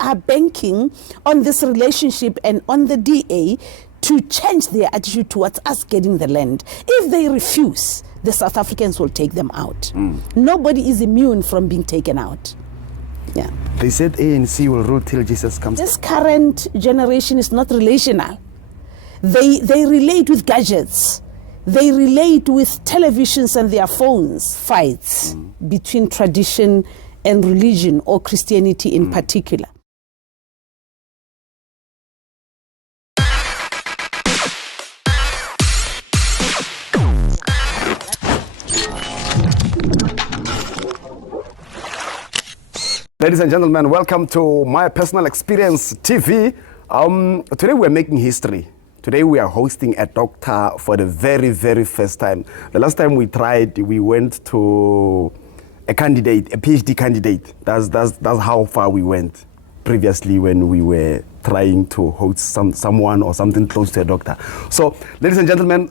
are banking on this relationship and on the DA to change their attitude towards us getting the land. If they refuse, the South Africans will take them out. Nobody is immune from being taken out. Yeah. They said ANC will rule till Jesus comes. This current generation is not relational. They relate with gadgets. They relate with televisions and their phones. Fights between tradition and religion, or Christianity in particular. Ladies and gentlemen, welcome to My Personal Experience TV. Today we're making history. Today we are hosting a doctor for the very, very first time. The last time we tried, we went to a candidate, a PhD candidate. That's how far we went previously when we were trying to host someone or something close to a doctor. So, ladies and gentlemen,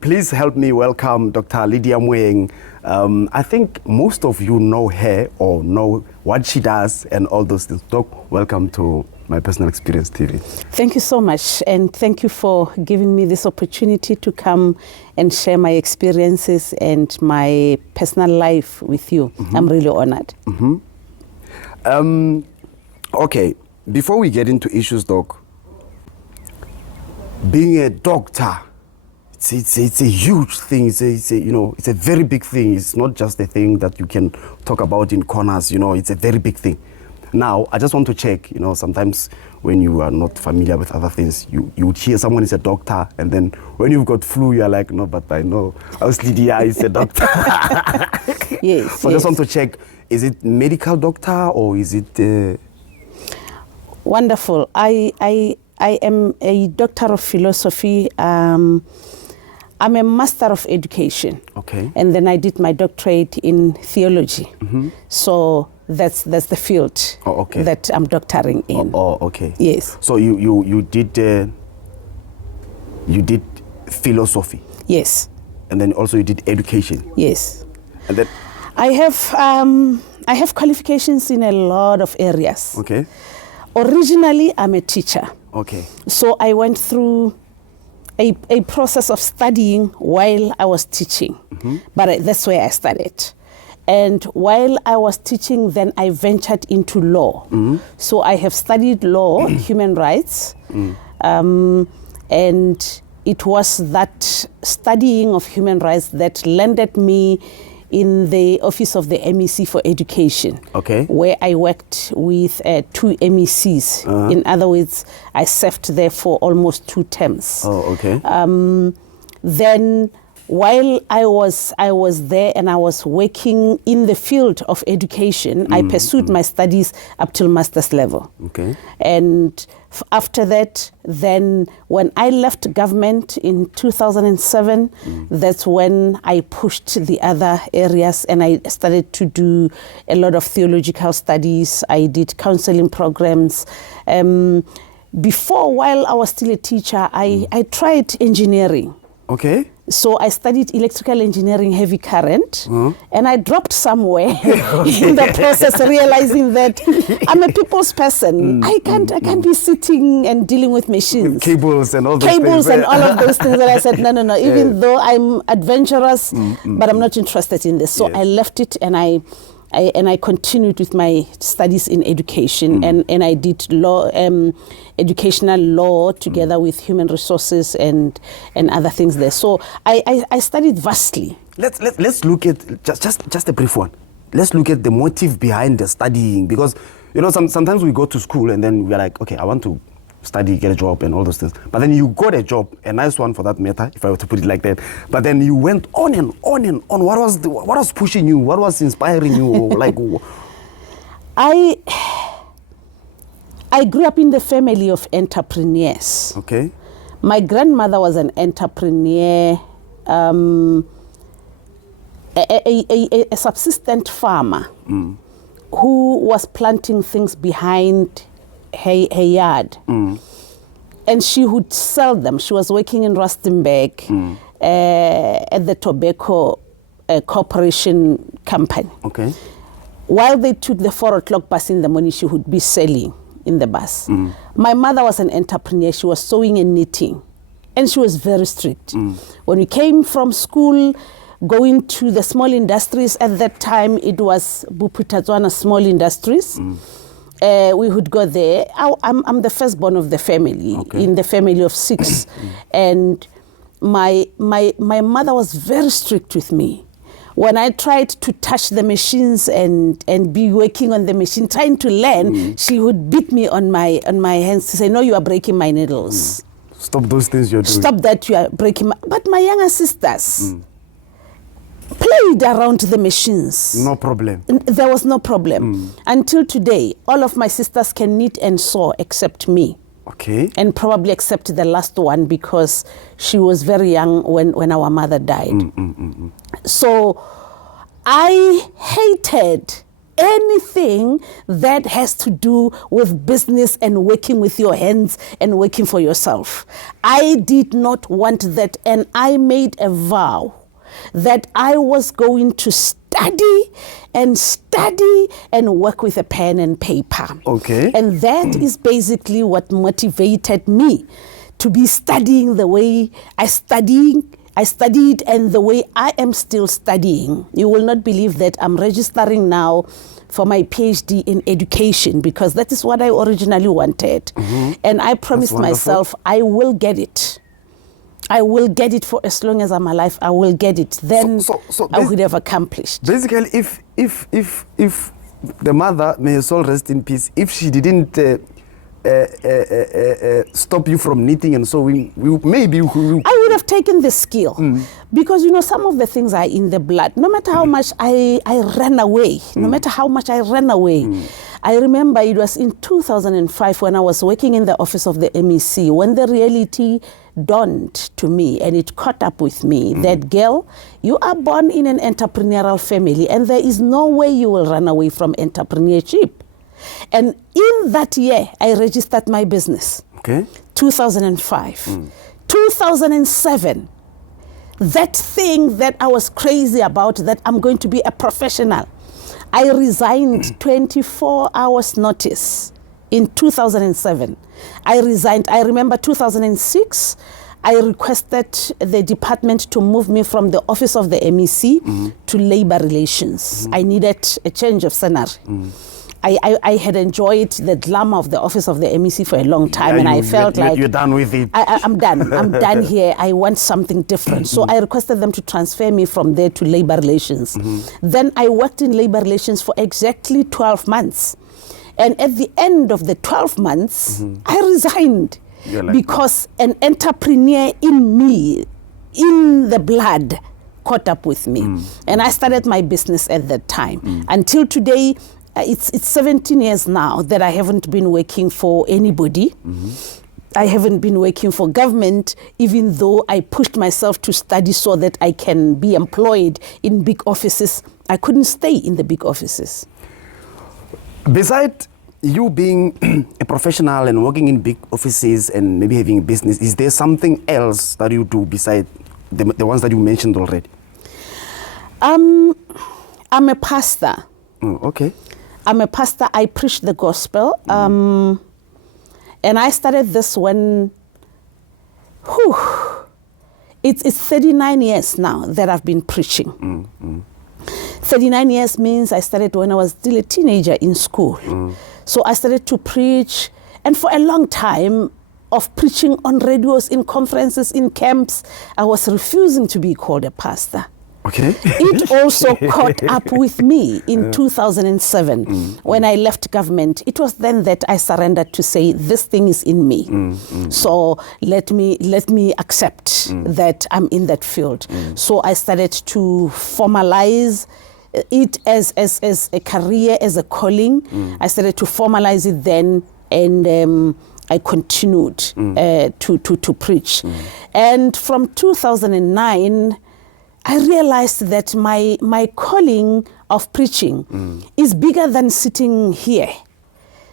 please help me welcome Dr. Lydia Moeng. I think most of you know her or know what she does and all those things. Doc, welcome to My Personal Experience TV. Thank you so much, and thank you for giving me this opportunity to come and share my experiences and my personal life with you. I'm really honored. Okay, before we get into issues, Doc, being a doctor, it's a huge thing. It's a very big thing. It's not just a thing that you can talk about in corners. It's a very big thing. Now, I just want to check. Sometimes when you are not familiar with other things, you would hear someone is a doctor, and then when you've got flu, you're like, no, but I know Lydia is a doctor. Yes. So I just want to check: is it medical doctor or is it? Wonderful. I am a doctor of philosophy. I'm a master of education. Okay. And then I did my doctorate in theology. So that's the field that I'm doctoring in. Oh, okay. Yes. So you did philosophy. Yes. And then also you did education. Yes. And then I have qualifications in a lot of areas. Okay. Originally, I'm a teacher. Okay. So I went through a process of studying while I was teaching. But that's where I started. And while I was teaching, then I ventured into law. So I have studied law, human rights, and it was that studying of human rights that landed me in the office of the MEC for Education, where I worked with 2 MECs. In other words, I served there for almost 2 terms. Then while I was there and I was working in the field of education, I pursued my studies up till master's level. And after that, then when I left government in 2007, that's when I pushed the other areas and I started to do a lot of theological studies. I did counseling programs. Before, while I was still a teacher, I tried engineering. So I studied electrical engineering, heavy current, and I dropped somewhere in the process, realizing that I'm a people's person. I can't be sitting and dealing with machines, with cables and all those cables things. and all of those things. And I said, no. Even though I'm adventurous, but I'm not interested in this. So I left it and I continued with my studies in education, and I did law, educational law together with human resources and other things there. So I studied vastly. Let's look at just a brief one. Let's look at the motive behind the studying, because sometimes we go to school and then we're like, okay, I want to study, get a job and all those things. But then you got a job, a nice one for that matter, if I were to put it like that. But then you went on and on and on. What was pushing you? What was inspiring you? Like, I grew up in the family of entrepreneurs. My grandmother was an entrepreneur, a subsistent farmer who was planting things behind her yard, and she would sell them. She was working in Rustenburg at the Tobacco Corporation Company. While they took the 4 o'clock bus in the morning, she would be selling in the bus. My mother was an entrepreneur. She was sewing and knitting, and she was very strict. When we came from school, going to the small industries, at that time it was Buputatswana Small Industries. We would go there. I'm the firstborn of the family, in the family of 6. And my mother was very strict with me. When I tried to touch the machines and be working on the machine, trying to learn, she would beat me on my hands to say, no, you are breaking my needles. Stop those things you're doing. Stop that, you are breaking my... But my younger sisters played around the machines. No problem. There was no problem. Until today, all of my sisters can knit and sew except me. Okay. And probably except the last one because she was very young when our mother died. So I hated anything that has to do with business and working with your hands and working for yourself. I did not want that, and I made a vow that I was going to study and work with a pen and paper. Okay. And that is basically what motivated me to be studying the way I studied and the way I am still studying. You will not believe that I'm registering now for my PhD in education because that is what I originally wanted. And I promised myself I will get it. I will get it for as long as I'm alive. I will get it. Then I would have accomplished. Basically, if the mother, may her soul rest in peace, if she didn't stop you from knitting and sewing, I would have taken the skill. Because, you know, some of the things are in the blood. No matter how much I ran away, I remember it was in 2005 when I was working in the office of the MEC, when the reality dawned to me and it caught up with me that, girl, you are born in an entrepreneurial family and there is no way you will run away from entrepreneurship. And in that year, I registered my business. Okay. 2005. 2007, that thing that I was crazy about, that I'm going to be a professional, I resigned 24 hours notice in 2007. I resigned. I remember 2006, I requested the department to move me from the office of the MEC to labor relations. I needed a change of scenery. I had enjoyed the glamour of the office of the MEC for a long time, and I felt like... You're done with it. I'm done. I'm done here. I want something different. So I requested them to transfer me from there to labor relations. Then I worked in labor relations for exactly 12 months. And at the end of the 12 months, I resigned because an entrepreneur in me, in the blood, caught up with me. And I started my business at that time. Until today, it's 17 years now that I haven't been working for anybody. I haven't been working for government, even though I pushed myself to study so that I can be employed in big offices. I couldn't stay in the big offices. Besides you being a professional and working in big offices and maybe having a business, is there something else that you do besides the ones that you mentioned already? I'm a pastor. Okay. I'm a pastor. I preach the gospel. And I started this when, it's 39 years now that I've been preaching. 39 years means I started when I was still a teenager in school. So I started to preach, and for a long time of preaching on radios, in conferences, in camps, I was refusing to be called a pastor. Okay. It also caught up with me in 2007 when I left government. It was then that I surrendered to say, this thing is in me. So let me accept that I'm in that field. So I started to formalize it as a career, as a calling. I started to formalize it then, and I continued to preach. And from 2009, I realized that my calling of preaching is bigger than sitting here.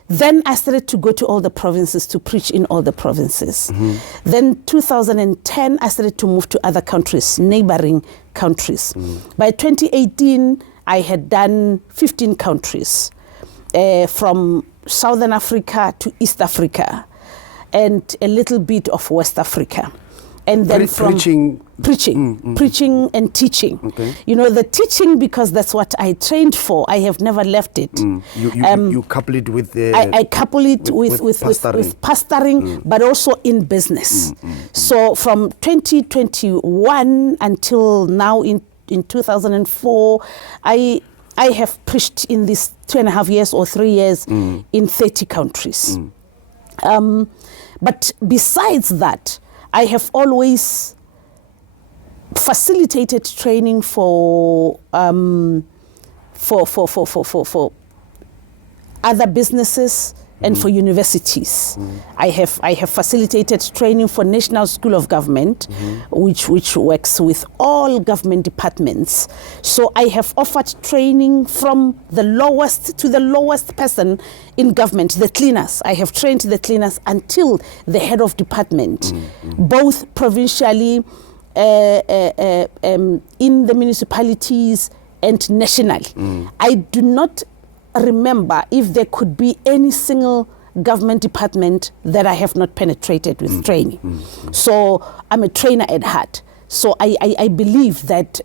Then I started to go to all the provinces to preach in all the provinces. Then 2010, I started to move to other countries, neighboring countries. By 2018, I had done 15 countries, from Southern Africa to East Africa, and a little bit of West Africa. And then preaching and teaching. Okay. The teaching, because that's what I trained for. I have never left it. You couple it with the... I couple it with pastoring, but also in business. So from 2021 until now in 2004, I have preached in these 2.5 years or 3 years in 30 countries. But besides that, I have always facilitated training for other businesses and for universities. I have facilitated training for National School of Government, which works with all government departments. So I have offered training from the lowest to the lowest person in government, the cleaners. I have trained the cleaners until the head of department, both provincially, in the municipalities and nationally. I do not remember if there could be any single government department that I have not penetrated with training. So I'm a trainer at heart. So I believe that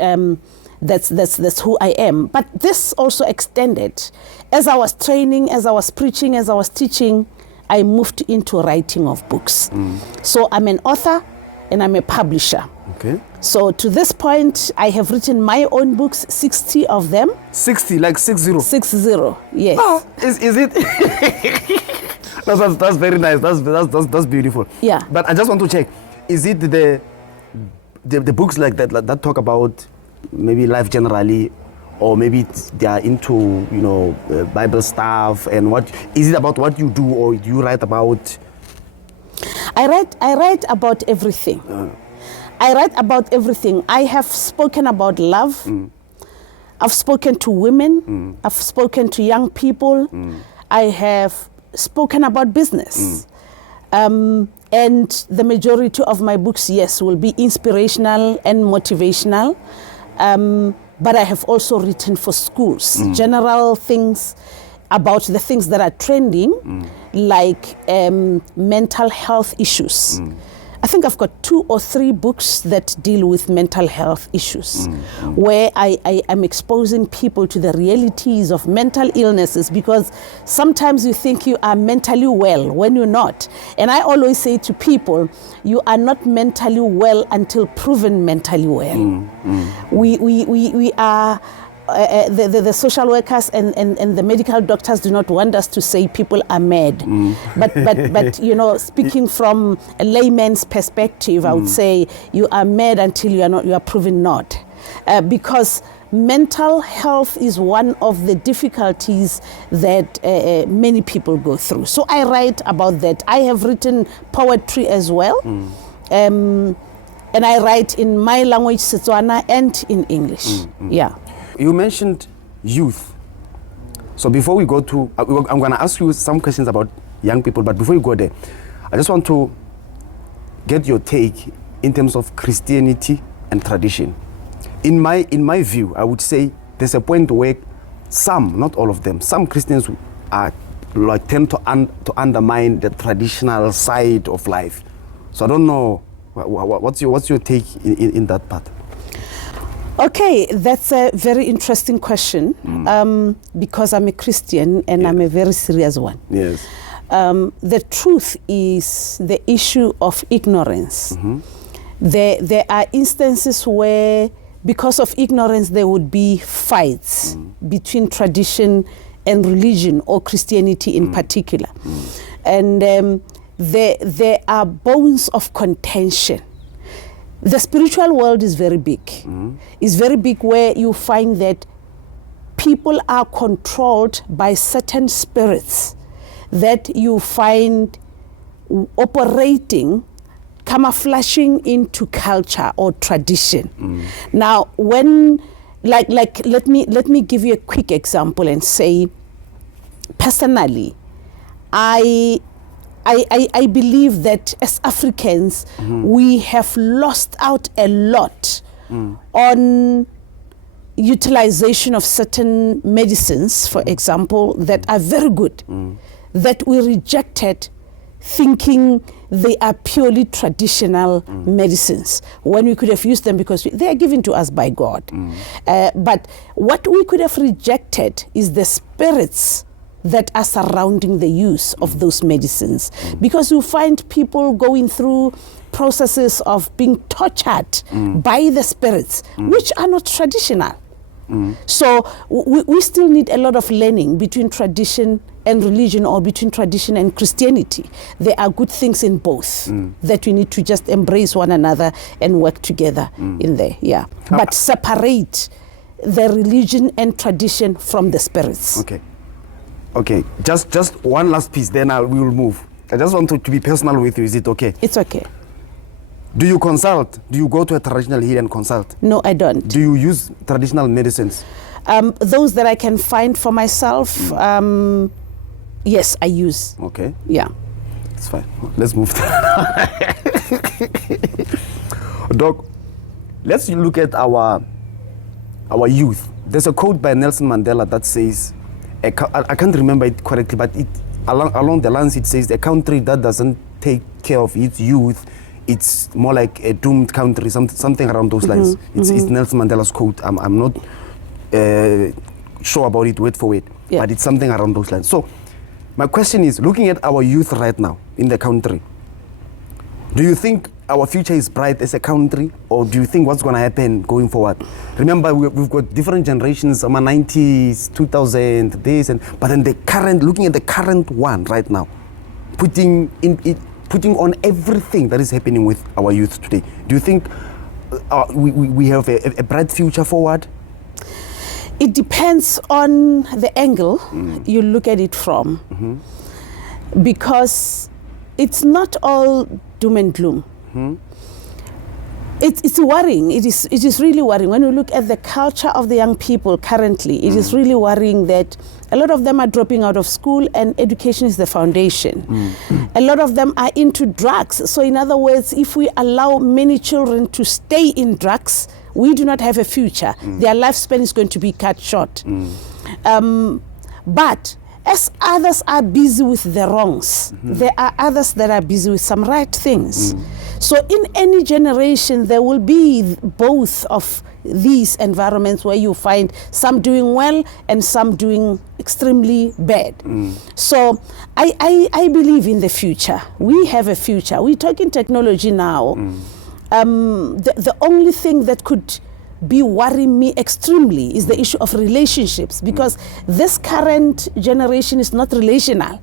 that's who I am. But this also extended. As I was training, as I was preaching, as I was teaching, I moved into writing of books. So I'm an author and I'm a publisher. Okay. So to this point, I have written my own books, 60 of them. 60, like 60? 60, yes. Oh, is it? that's very nice. That's beautiful. Yeah. But I just want to check, is it the books like that talk about maybe life generally, or maybe they are into Bible stuff, and what is it about what you do, or do you write about? I write about everything. I write about everything. I have spoken about love. I've spoken to women. I've spoken to young people. I have spoken about business. And the majority of my books, yes, will be inspirational and motivational. But I have also written for schools, general things about the things that are trending, like mental health issues. I think I've got 2 or 3 books that deal with mental health issues, where I am exposing people to the realities of mental illnesses, because sometimes you think you are mentally well when you're not. And I always say to people, you are not mentally well until proven mentally well. We are... the social workers and the medical doctors do not want us to say people are mad. But speaking from a layman's perspective, I would say you are mad until you are proven not. Because mental health is one of the difficulties that many people go through. So I write about that. I have written poetry as well. And I write in my language, Setswana, and in English. Yeah. You mentioned youth. So before we go to, I'm going to ask you some questions about young people, but before you go there, I just want to get your take in terms of Christianity and tradition. In my view, I would say there's a point where some, not all of them, some Christians are tend to undermine the traditional side of life. So I don't know, what's your take in that part? Okay, that's a very interesting question, because I'm a Christian and I'm a very serious one. Yes. The truth is the issue of ignorance. There are instances where, because of ignorance, there would be fights between tradition and religion, or Christianity in particular. And there are bones of contention. The spiritual world is very big. It's very big, where you find that people are controlled by certain spirits that you find operating, camouflaging into culture or tradition. Now, when, let me give you a quick example and say, personally, I believe that as Africans, we have lost out a lot on utilization of certain medicines, for example, that are very good, that we rejected thinking they are purely traditional medicines when we could have used them because they are given to us by God. But what we could have rejected is the spirits that are surrounding the use of those medicines, because you find people going through processes of being tortured by the spirits, which are not traditional. So we still need a lot of learning between tradition and religion, or between tradition and Christianity. There are good things in both that we need to just embrace one another and work together in there. Yeah, but separate the religion and tradition from the spirits. Okay, just one last piece, then we will move. I just want to be personal with you. Is it okay? It's okay. Do you consult? Do you go to a traditional healer and consult? No, I don't. Do you use traditional medicines? Those that I can find for myself, yes, I use. Okay. Yeah. It's fine. Let's move. Doc, let's look at our youth. There's a quote by Nelson Mandela that says, I can't remember it correctly, but along the lines it says, a country that doesn't take care of its youth, it's more like a doomed country, something around those lines. It's Nelson Mandela's quote. I'm not sure about it word for word, but it's something around those lines. So my question is, looking at our youth right now in the country, do you think our future is bright as a country, or do you think what's going to happen going forward? Remember, we've got different generations, 90s, 2000, this, but then looking at the current one right now, putting on everything that is happening with our youth today. Do you think we have a bright future forward? It depends on the angle you look at it from, because it's not all doom and gloom. It's worrying. It is really worrying. When we look at the culture of the young people currently, it is really worrying that a lot of them are dropping out of school, and education is the foundation. A lot of them are into drugs. So in other words, if we allow many children to stay in drugs, we do not have a future. Their lifespan is going to be cut short. But as others are busy with the wrongs, there are others that are busy with some right things. So in any generation, there will be both of these environments where you find some doing well and some doing extremely bad. So I believe in the future. We have a future. We're talking technology now. The only thing that could be worrying me extremely is the issue of relationships, because this current generation is not relational.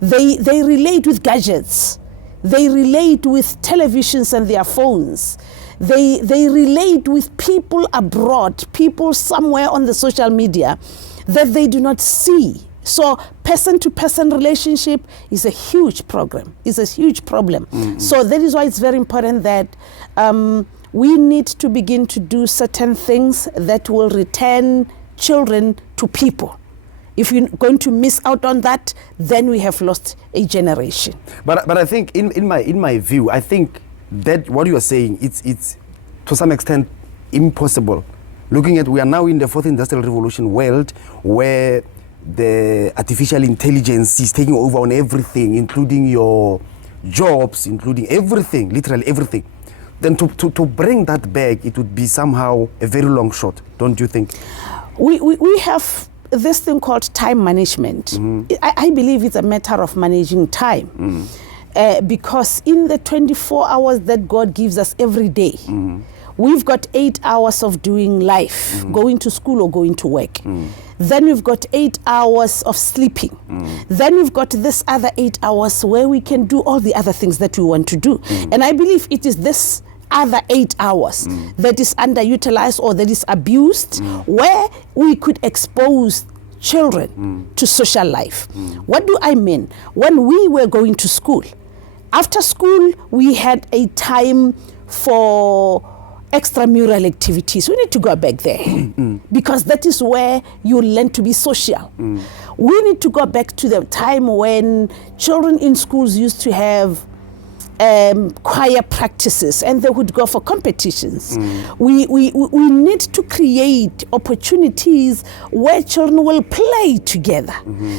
They relate with gadgets. They relate with televisions and their phones. They relate with people abroad, people somewhere on the social media that they do not see. So person-to-person relationship is a huge problem. It's a huge problem. So that is why it's very important that we need to begin to do certain things that will return children to people. If you're going to miss out on that, then we have lost a generation. But I think in my view, I think that what you are saying, it's to some extent impossible. Looking at, we are now in the fourth industrial revolution world where the artificial intelligence is taking over on everything, including your jobs, including everything, literally everything. Then to bring that back, it would be somehow a very long shot, don't you think? We have this thing called time management. I believe it's a matter of managing time. Because in the 24 hours that God gives us every day, we've got 8 hours of doing life, going to school or going to work. Then we've got 8 hours of sleeping. Then we've got this other 8 hours where we can do all the other things that we want to do. And I believe it is this other 8 hours that is underutilized or that is abused, where we could expose children to social life. What do I mean? When we were going to school, after school we had a time for extramural activities. We need to go back there because that is where you learn to be social. We need to go back to the time when children in schools used to have choir practices, and they would go for competitions. We need to create opportunities where children will play together.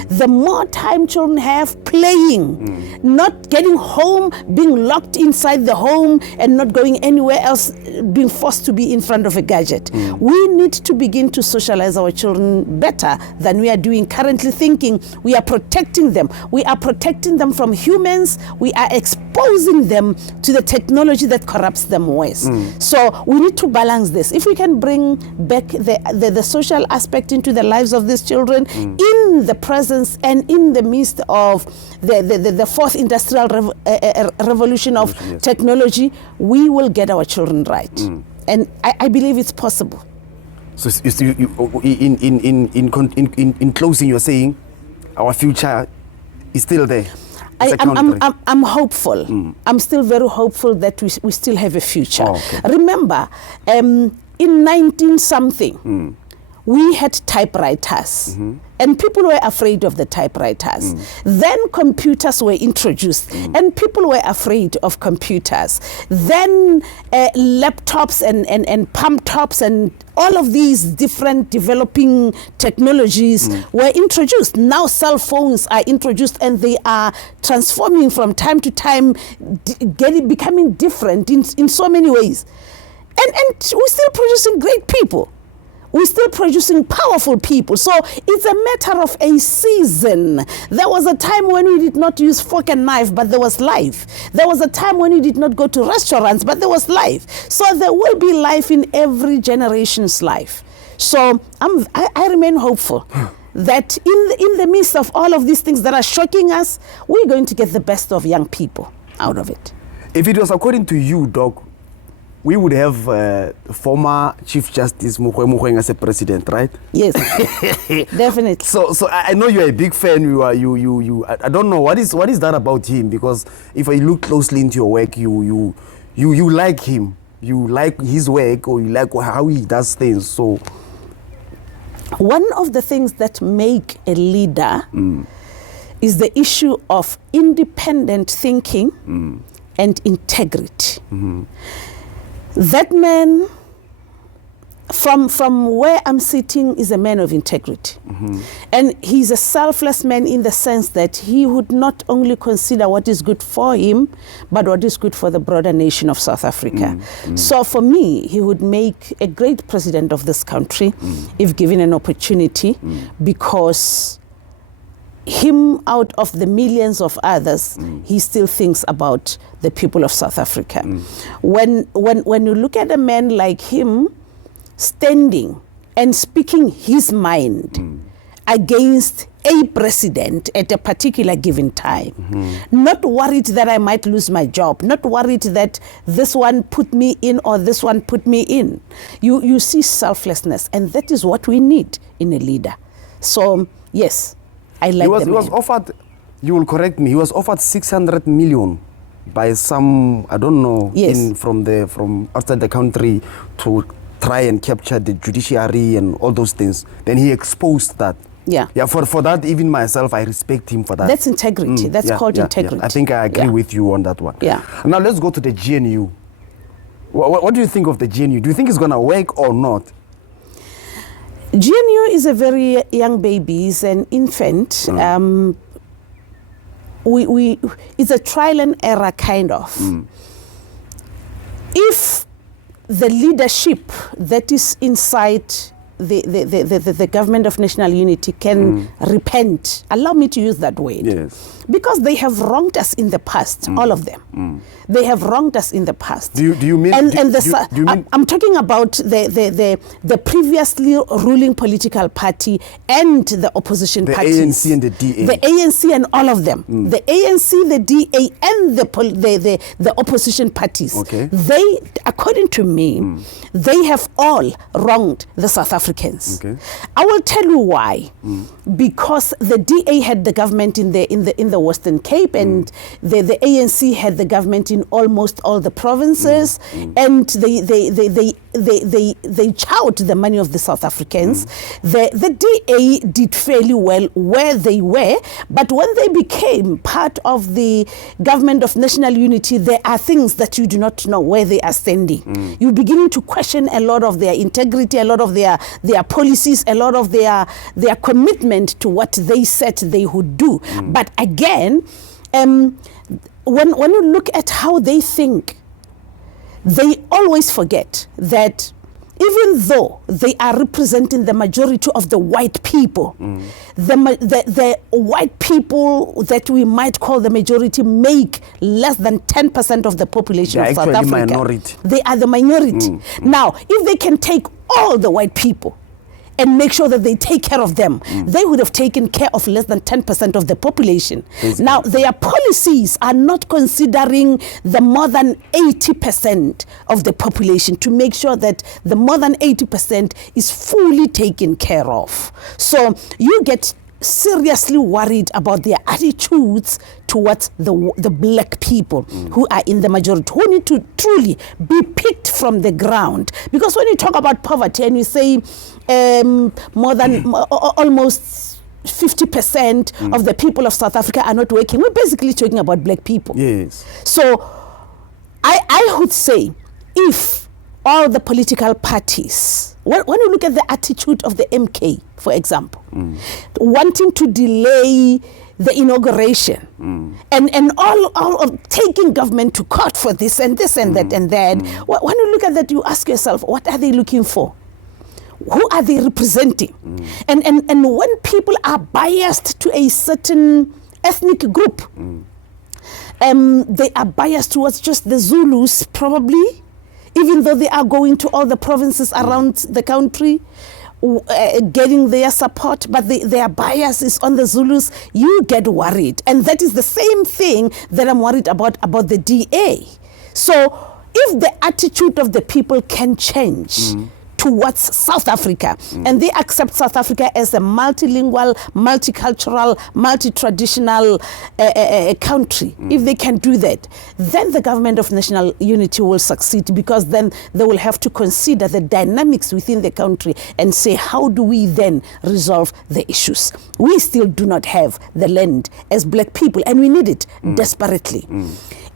The more time children have playing, not getting home, being locked inside the home and not going anywhere else, being forced to be in front of a gadget. We need to begin to socialize our children better than we are doing currently, thinking we are protecting them. We are protecting them from humans. We are exposing them to the technology that corrupts them worse. So we need to balance this. If we can bring back the social aspect into the lives of these children in the presence and in the midst of the fourth industrial revolution of technology, we will get our children right. And I believe it's possible. So in closing, you're saying our future is still there. I'm hopeful. I'm still very hopeful that we still have a future. Remember, in 19-something, we had typewriters. And people were afraid of the typewriters. Then computers were introduced, and people were afraid of computers. Then laptops and palm tops and all of these different developing technologies were introduced. Now cell phones are introduced, and they are transforming from time to time, becoming different in so many ways. And we're still producing great people. We're still producing powerful people. So it's a matter of a season. There was a time when we did not use fork and knife, but there was life. There was a time when we did not go to restaurants, but there was life. So there will be life in every generation's life. So I remain hopeful that in the midst of all of these things that are shocking us, we're going to get the best of young people out of it. If it was according to you, Doc, we would have former Chief Justice Moeng as a president, right? Yes, definitely. So I know you're a big fan. You. I don't know what is that about him, because if I look closely into your work, you like him. You like his work, or you like how he does things. So one of the things that make a leader is the issue of independent thinking and integrity. That man, from where I'm sitting, is a man of integrity. And he's a selfless man in the sense that he would not only consider what is good for him, but what is good for the broader nation of South Africa. So for me, he would make a great president of this country if given an opportunity, because him out of the millions of others, he still thinks about the people of South Africa. When you look at a man like him standing and speaking his mind against a president at a particular given time, not worried that I might lose my job, not worried that this one put me in or this one put me in. You see selflessness, and that is what we need in a leader. So yes, I like he was offered, you will correct me, he was offered 600 million by some, I don't know, from outside the country to try and capture the judiciary and all those things. Then he exposed that. Yeah, for that, even myself, I respect him for that. That's integrity. That's called integrity. Yeah. I think I agree with you on that one. Yeah. Now let's go to the GNU. What do you think of the GNU? Do you think it's going to work or not? GNU is a very young baby, is an infant. It's a trial and error kind of. If the leadership that is inside the government of national unity can repent, allow me to use that word, because they have wronged us in the past, all of them. They have wronged us in the past. Do you mean? I'm talking about the previously ruling political party and the opposition parties. The ANC and the DA. The ANC and all of them. The ANC, the DA, and the opposition parties. Okay. They, according to me, they have all wronged the South African Africans. Okay. I will tell you why. Because the DA had the government in the Western Cape, and the ANC had the government in almost all the provinces, and they chowed the money of the South Africans. The DA did fairly well where they were, but when they became part of the government of national unity, there are things that you do not know where they are standing. You're beginning to question a lot of their integrity, a lot of their policies, a lot of their commitment to what they said they would do. But again, when you look at how they think, they always forget that even though they are representing the majority of the white people, the white people that we might call the majority make less than 10% of the population of South Africa. Minority. They are the minority. Now, if they can take all the white people and make sure that they take care of them, they would have taken care of less than 10% of the population. Now, their policies are not considering the more than 80% of the population to make sure that the more than 80% is fully taken care of. So you get seriously worried about their attitudes towards the black people who are in the majority, who need to truly be picked from the ground. Because when you talk about poverty and you say more than almost 50% of the people of South Africa are not working, we're basically talking about black people. Yes. So I would say, if all the political parties, when you look at the attitude of the MK, for example, wanting to delay the inauguration and all of taking government to court for this and this and that and that, when you look at that, you ask yourself, what are they looking for? Who are they representing? And when people are biased to a certain ethnic group, they are biased towards just the Zulus, probably, even though they are going to all the provinces around the country, getting their support, but their bias is on the Zulus, you get worried. And that is the same thing that I'm worried about the DA. So if the attitude of the people can change towards South Africa, and they accept South Africa as a multilingual, multicultural, multi-traditional country, if they can do that, then the government of national unity will succeed, because then they will have to consider the dynamics within the country and say, how do we then resolve the issues? We still do not have the land as black people, and we need it desperately.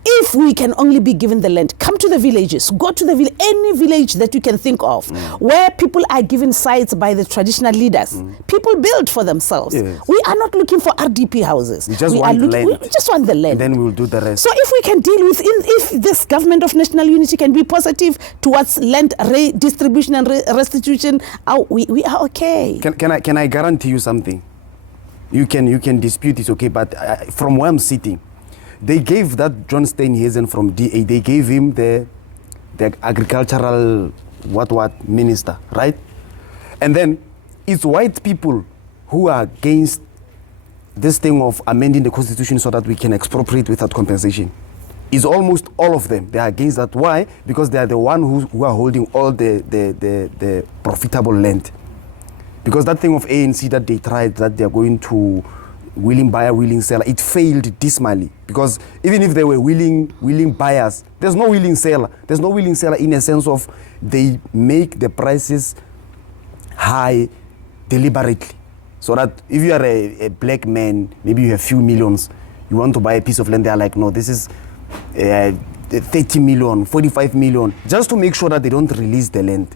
If we can only be given the land, come to the villages, go to any village that you can think of, where people are given sites by the traditional leaders. People build for themselves. Yes. We are not looking for RDP houses. We just want land. We just want the land. And then we will do the rest. So if we can deal with, if this government of national unity can be positive towards land redistribution and restitution, we are okay. Can I guarantee you something? You can dispute it, okay, but from where I'm sitting, they gave that John Steenhuisen from DA, they gave him the agricultural what minister, right? And then it's white people who are against this thing of amending the constitution so that we can expropriate without compensation. It's almost all of them. They are against that. Why? Because they are the one who are holding all the profitable land. Because that thing of ANC that they tried, that they are going to willing buyer, willing seller, it failed dismally. Because even if they were willing buyers, there's no willing seller. There's no willing seller in a sense of they make the prices high deliberately. So that if you are a black man, maybe you have few millions, you want to buy a piece of land, they are like, no, this is 30 million, 45 million, just to make sure that they don't release the land.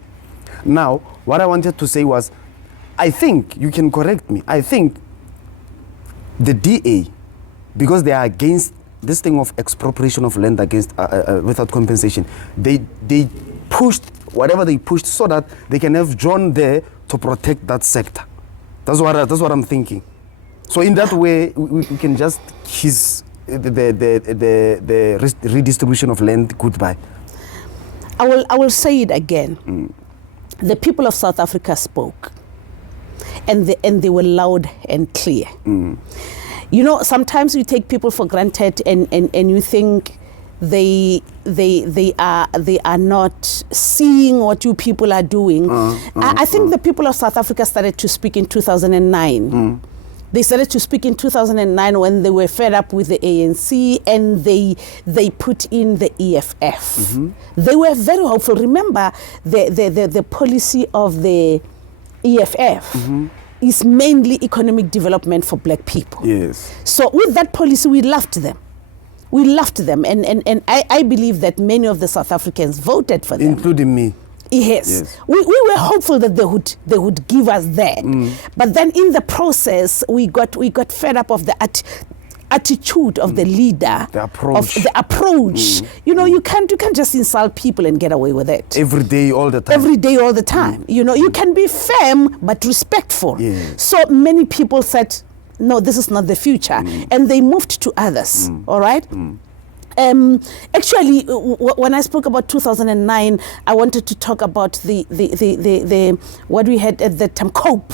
Now, what I wanted to say was, I think, you can correct me, I think the DA, because they are against this thing of expropriation of land against without compensation, they pushed whatever they pushed so that they can have John there to protect that sector. That's what I'm thinking. So in that way, we can just kiss the redistribution of land goodbye. I will say it again. The people of South Africa spoke. And they were loud and clear. You know, sometimes you take people for granted and you think they are not seeing what you people are doing. I think the people of South Africa started to speak in 2009. They started to speak in 2009 when they were fed up with the ANC, and they put in the EFF. They were very hopeful. Remember, the policy of the EFF is mainly economic development for black people. Yes. So with that policy, we loved them. We loved them, and I believe that many of the South Africans voted for them. Including me. Yes. We were hopeful that they would give us that. But then in the process, we got fed up of the attitude of the leader, the approach. You know, you can't just insult people and get away with it. Every day, all the time. You know, you can be firm but respectful. Yes. So many people said, no, this is not the future, and they moved to others. All right. Actually, when I spoke about 2009, I wanted to talk about the what we had at that time, COPE.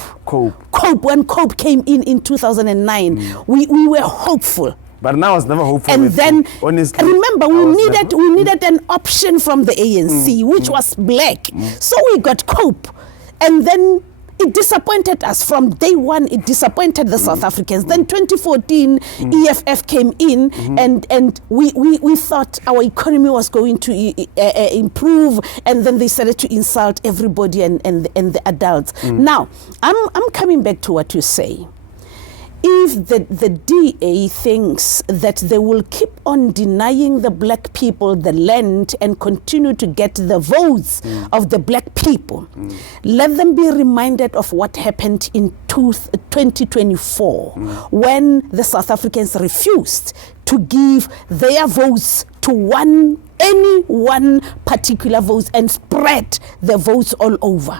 When COPE came in 2009, we were hopeful. But now I was never hopeful. And then, honestly, remember, we needed an option from the ANC, which was black. So we got COPE, and then it disappointed us from day one. It disappointed the South Africans. Then 2014, EFF came in, and we thought our economy was going to improve, and then they started to insult everybody and the adults. Now, I'm coming back to what you say. If the DA thinks that they will keep on denying the black people the land and continue to get the votes of the black people, let them be reminded of what happened in 2024 when the South Africans refused to give their votes to any one particular vote and spread the votes all over.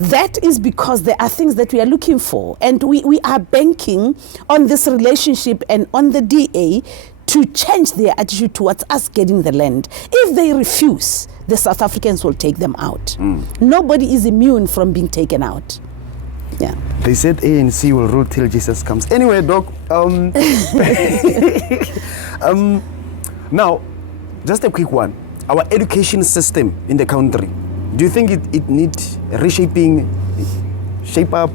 That is because there are things that we are looking for, and we are banking on this relationship and on the DA to change their attitude towards us getting the land. If they refuse, the South Africans will take them out. Nobody is immune from being taken out. Yeah. They said ANC will rule till Jesus comes. Anyway, Doc, now, just a quick one. Our education system in the country, do you think it needs reshaping, shape up?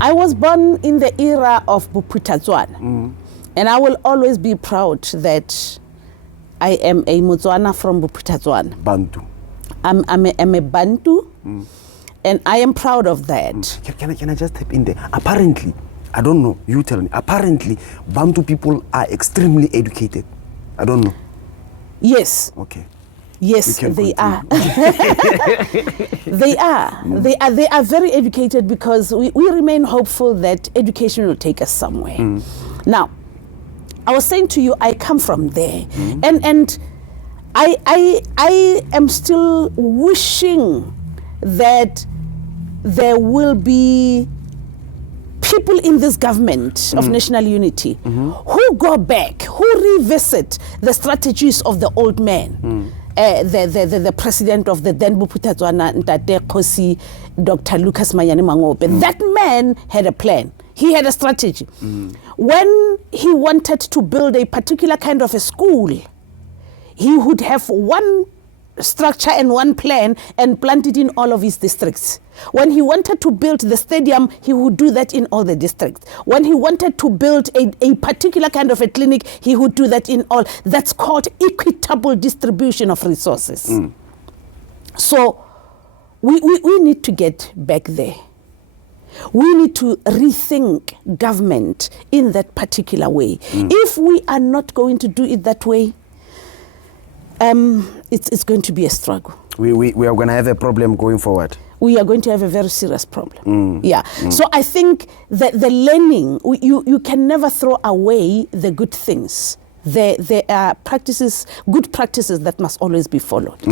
I was born in the era of Bophuthatswana, and I will always be proud that I am a Motswana from Bophuthatswana. Bantu. I'm a Bantu, and I am proud of that. Can I just tap in there? Apparently, I don't know, you tell me, apparently Bantu people are extremely educated. I don't know. Yes. Okay. Yes, they are. They are. They are very educated because we remain hopeful that education will take us somewhere. Now, I was saying to you, I come from there, and I am still wishing that there will be people in this government of national unity who go back, who revisit the strategies of the old man. The president of the then Bophuthatswana, Ntate Kgosi, Dr. Lucas Manyane Mangope. That man had a plan. He had a strategy. When he wanted to build a particular kind of a school, he would have one structure and one plan and plant it in all of his districts. When he wanted to build the stadium, he would do that in all the districts. When he wanted to build a particular kind of a clinic, he would do that in all. That's called equitable distribution of resources. So we need to get back there. We need to rethink government in that particular way. If we are not going to do it that way, it's going to be a struggle. We are going to have a problem going forward. We are going to have a very serious problem. So I think that the learning, you can never throw away the good things. There are good practices that must always be followed.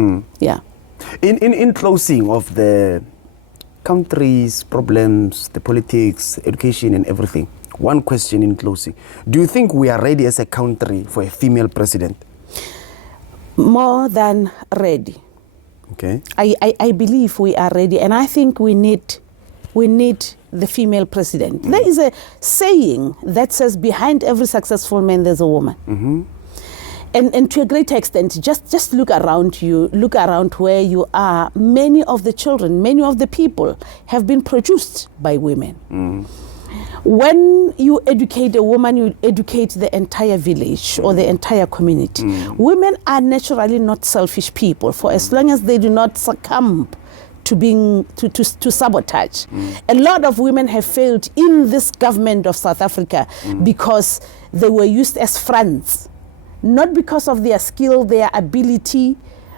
In closing of the country's problems, the politics, education and everything, one question in closing. Do you think we are ready as a country for a female president? More than ready. Okay. I believe we are ready, and I think we need the female president. There is a saying that says, behind every successful man, there's a woman. And to a greater extent, just look around you, look around where you are. Many of the children, many of the people have been produced by women. When you educate a woman, you educate the entire village or the entire community. Women are naturally not selfish people, for as long as they do not succumb to sabotage. A lot of women have failed in this government of South Africa because they were used as fronts, not because of their skill, their ability,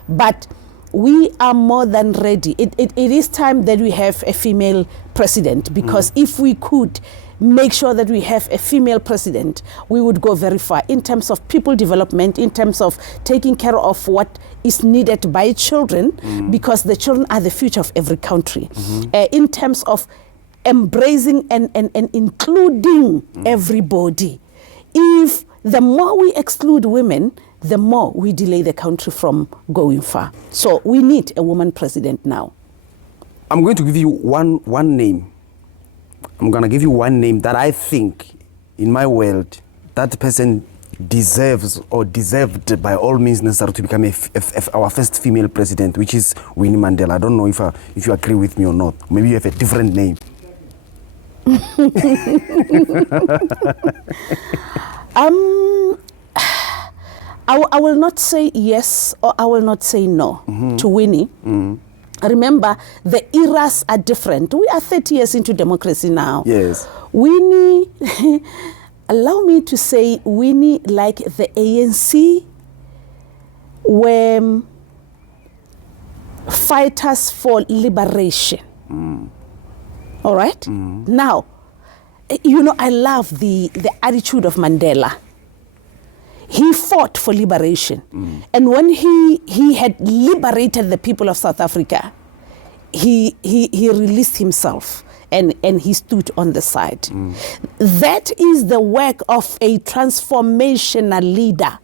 but we are more than ready. It is time that we have a female president, because if we could make sure that we have a female president, we would go very far in terms of people development, in terms of taking care of what is needed by children, because the children are the future of every country, in terms of embracing and including everybody. If the more we exclude women, the more we delay the country from going far. So we need a woman president now. I'm going to give you one name. I'm going to give you one name that I think, in my world, that person deserves or deserved by all means necessary to become our first female president, which is Winnie Mandela. I don't know if you agree with me or not. Maybe you have a different name. I will not say yes or I will not say no to Winnie. Remember, the eras are different. We are 30 years into democracy now. Yes. Winnie, allow me to say, Winnie, like the ANC, were fighters for liberation. All right? Now, I love the attitude of Mandela. He fought for liberation. And when he had liberated the people of South Africa, he released himself and he stood on the side. That is the work of a transformational leader.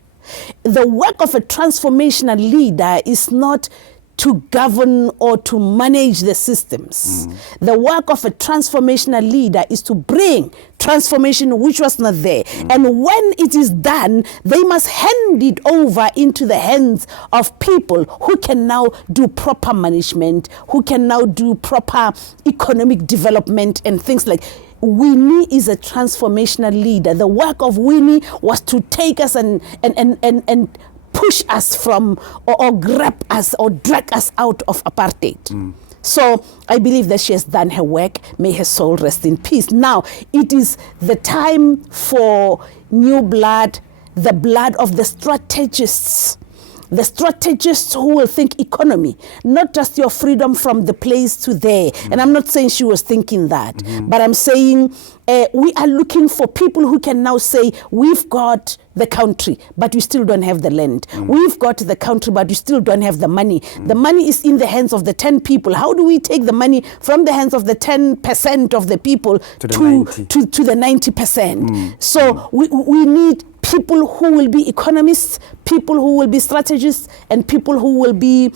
The work of a transformational leader is not to govern or to manage the systems. The work of a transformational leader is to bring transformation which was not there. And when it is done, they must hand it over into the hands of people who can now do proper management, who can now do proper economic development and things like. Winnie is a transformational leader. The work of Winnie was to take us and push us from or grab us or drag us out of apartheid. So I believe that she has done her work. May her soul rest in peace. Now, it is the time for new blood, the blood of the strategists. The strategists who will think economy, not just your freedom from the place to there. And I'm not saying she was thinking that, but I'm saying we are looking for people who can now say, we've got the country, but we still don't have the land. We've got the country, but we still don't have the money. The money is in the hands of the 10 people. How do we take the money from the hands of the 10% of the people to the 90%? So we need people who will be economists, people who will be strategists, and people who will be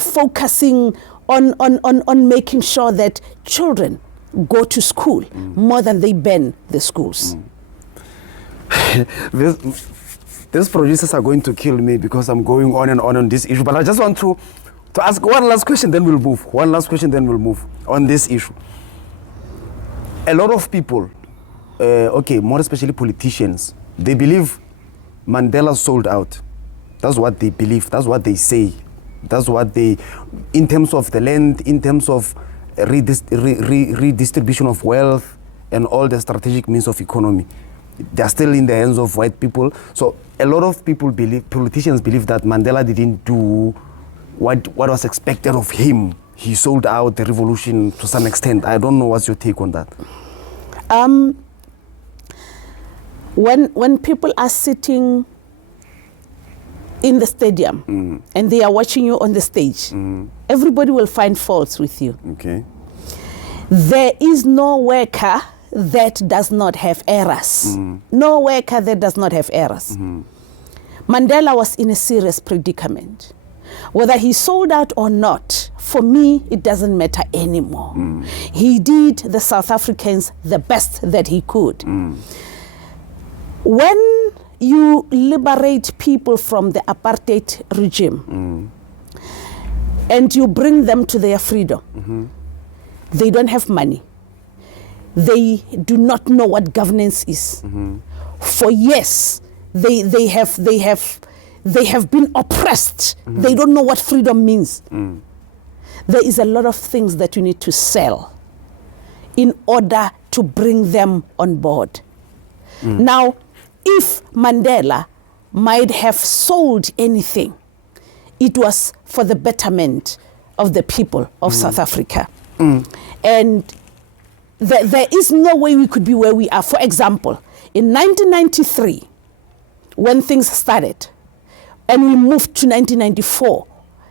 focusing on making sure that children go to school more than they ban the schools. These producers are going to kill me because I'm going on and on this issue. But I just want to ask one last question, then we'll move. One last question, then we'll move on this issue. A lot of people, more especially politicians, they believe Mandela sold out. That's what they believe. That's what they say. That's what they, in terms of the land, in terms of redistribution of wealth and all the strategic means of economy, they're still in the hands of white people. So a lot of people politicians believe that Mandela didn't do what was expected of him. He sold out the revolution to some extent. I don't know what's your take on that. When people are sitting in the stadium and they are watching you on the stage, everybody will find faults with you. Okay. There is no worker that does not have errors. No worker that does not have errors. Mandela was in a serious predicament. Whether he sold out or not, for me, it doesn't matter anymore. He did the South Africans the best that he could. When you liberate people from the apartheid regime and you bring them to their freedom. They don't have money. They do not know what governance is. For years, they have been oppressed. They don't know what freedom means. There is a lot of things that you need to sell in order to bring them on board. Now, if Mandela might have sold anything, it was for the betterment of the people of South Africa. And there is no way we could be where we are. For example, in 1993, when things started, and we moved to 1994,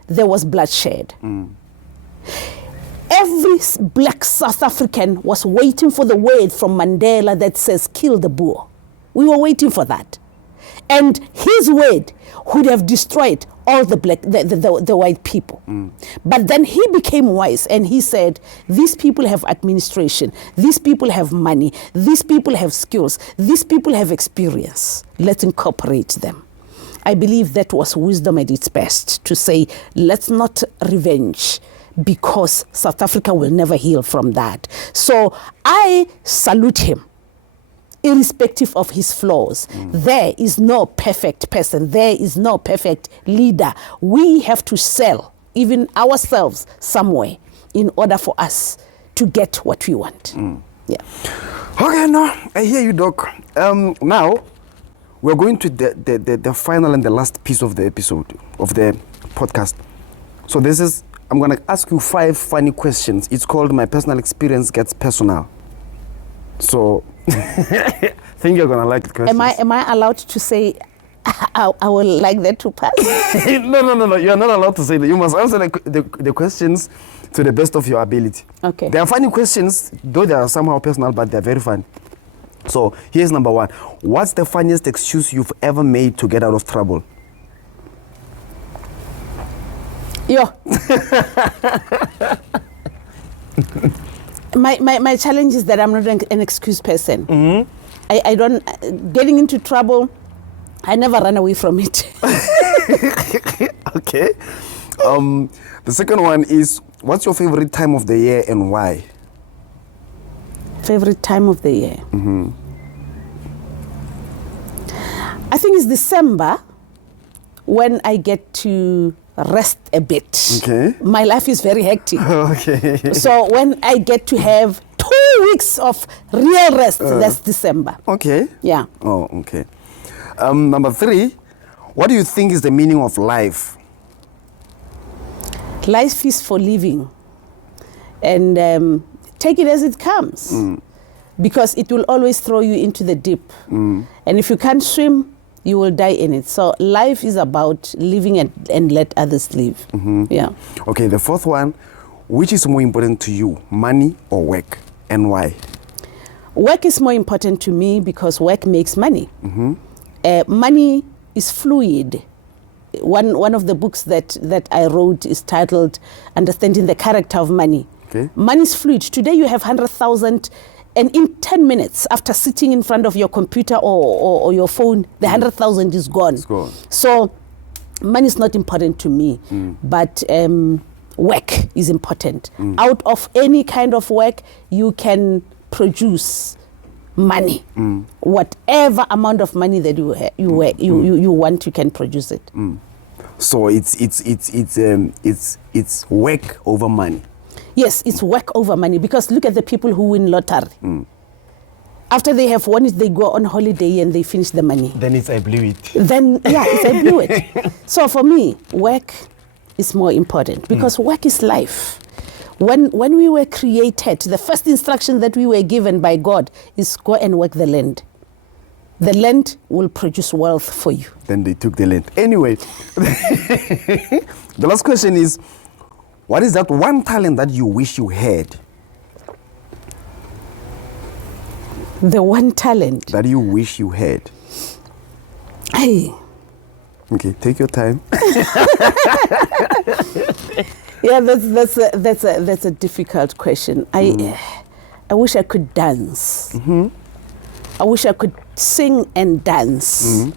there was bloodshed. Every black South African was waiting for the word from Mandela that says, kill the Boer. We were waiting for that. And his word would have destroyed all the white people. But then he became wise and he said, these people have administration, these people have money, these people have skills, these people have experience. Let's incorporate them. I believe that was wisdom at its best, to say, let's not revenge, because South Africa will never heal from that. So I salute him, irrespective of his flaws. There is no perfect person. There is no perfect leader. We have to sell even ourselves somewhere in order for us to get what we want. Yeah. Okay, no, I hear you, Doc. Now, we're going to the final and the last piece of the episode, of the podcast. So this is, I'm going to ask you 5 funny questions. It's called My Personal Experience Gets Personal. So, I think you're going to like the questions. Am I allowed to say I will like that to pass? No. You're not allowed to say that. You must answer the questions to the best of your ability. Okay. They are funny questions, though they are somehow personal, but they're very funny. So, here's number 1. What's the funniest excuse you've ever made to get out of trouble? Yo. My challenge is that I'm not an excuse person. I don't, getting into trouble, I never run away from it. Okay. The second one is, what's your favorite time of the year and why? Favorite time of the year? I think it's December, when I get to rest a bit. Okay. My life is very hectic. Okay. So when I get to have 2 weeks of real rest, that's December. Okay. Yeah. Oh, okay. Number 3, what do you think is the meaning of life? Life is for living. And take it as it comes. Because it will always throw you into the deep. And if you can't swim, you will die in it. So life is about living and let others live. Yeah. Okay, the 4th one, which is more important to you, money or work, and why? Work is more important to me because work makes money. Money is fluid. One of the books that I wrote is titled Understanding the Character of Money. Okay. Money is fluid. Today you have 100,000, and in 10 minutes after sitting in front of your computer or your phone, the 100,000 is gone. It's gone. So money is not important to me, but work is important. Out of any kind of work, you can produce money. Whatever amount of money that you want, you can produce it. So it's work over money. Yes, it's work over money, because look at the people who win lottery. After they have won it, they go on holiday and they finish the money. Then it's I blew it. Then, yeah, it's I blew it. So for me, work is more important, because work is life. When we were created, the first instruction that we were given by God is go and work the land. The land will produce wealth for you. Then they took the land. Anyway, the last question is, what is that one talent that you wish you had? The one talent that you wish you had? Hey. Okay, take your time. Yeah, that's a difficult question. I wish I could dance. I wish I could sing and dance.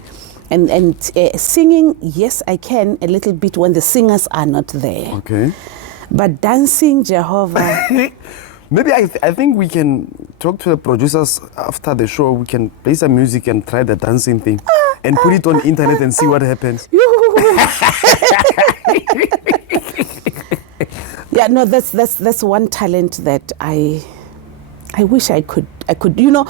And singing, yes, I can a little bit when the singers are not there. Okay. But dancing, Jehovah. Maybe I think we can talk to the producers after the show. We can play some music and try the dancing thing and put it on the internet and see what happens. Yeah, no, that's one talent that I wish I could. You know,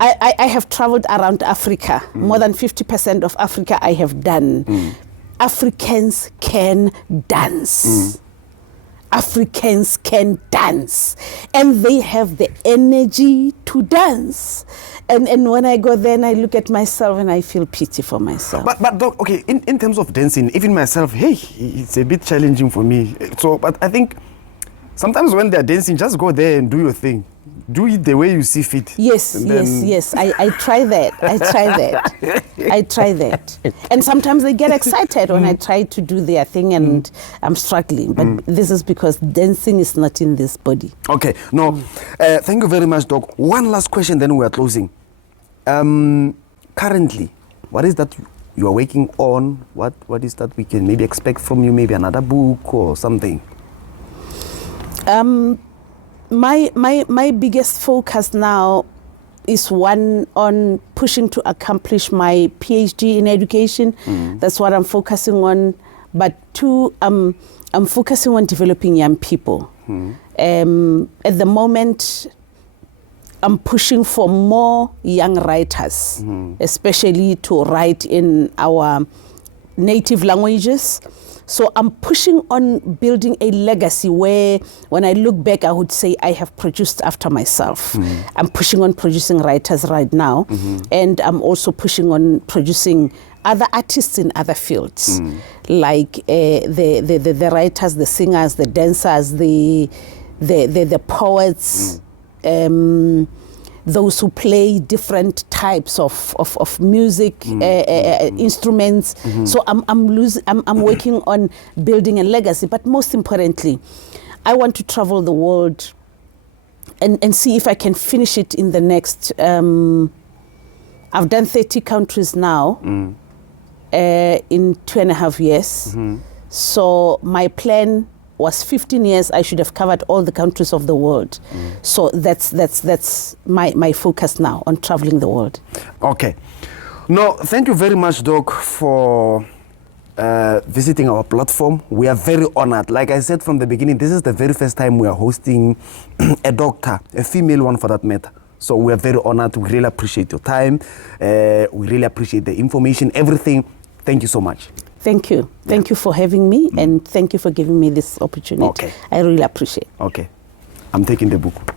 I have traveled around Africa. More than 50% of Africa I have done. Africans can dance. Africans can dance, and they have the energy to dance. And when I go there and I look at myself and I feel pity for myself. But Doc, okay, in terms of dancing, even myself, hey, it's a bit challenging for me. So, but I think sometimes when they're dancing, just go there and do your thing. Do it the way you see fit. Yes. I try that. I try that. And sometimes they get excited when I try to do their thing and I'm struggling. But this is because dancing is not in this body. Okay. No, thank you very much, Doc. One last question, then we are closing. Currently, what is that you are working on? What is that we can maybe expect from you? Maybe another book or something? My biggest focus now is one on pushing to accomplish my PhD in education. That's what I'm focusing on. But two, I'm focusing on developing young people. At the moment, I'm pushing for more young writers, especially to write in our native languages. So I'm pushing on building a legacy where when I look back, I would say I have produced after myself. I'm pushing on producing writers right now. And I'm also pushing on producing other artists in other fields, like the writers, the singers, the dancers, the poets, those who play different types of music instruments. So I'm working on building a legacy. But most importantly, I want to travel the world and see if I can finish it in the next. I've done 30 countries now in 2.5 years. So my plan was 15 years, I should have covered all the countries of the world. So that's my focus now, on traveling the world. Okay. No, thank you very much, Doc, for visiting our platform. We are very honored. Like I said from the beginning, this is the very first time we are hosting a doctor, a female one for that matter. So we are very honored. We really appreciate your time. We really appreciate the information, everything. Thank you so much. Thank you. Thank you for having me, and thank you for giving me this opportunity. Okay. I really appreciate it. Okay. I'm taking the book.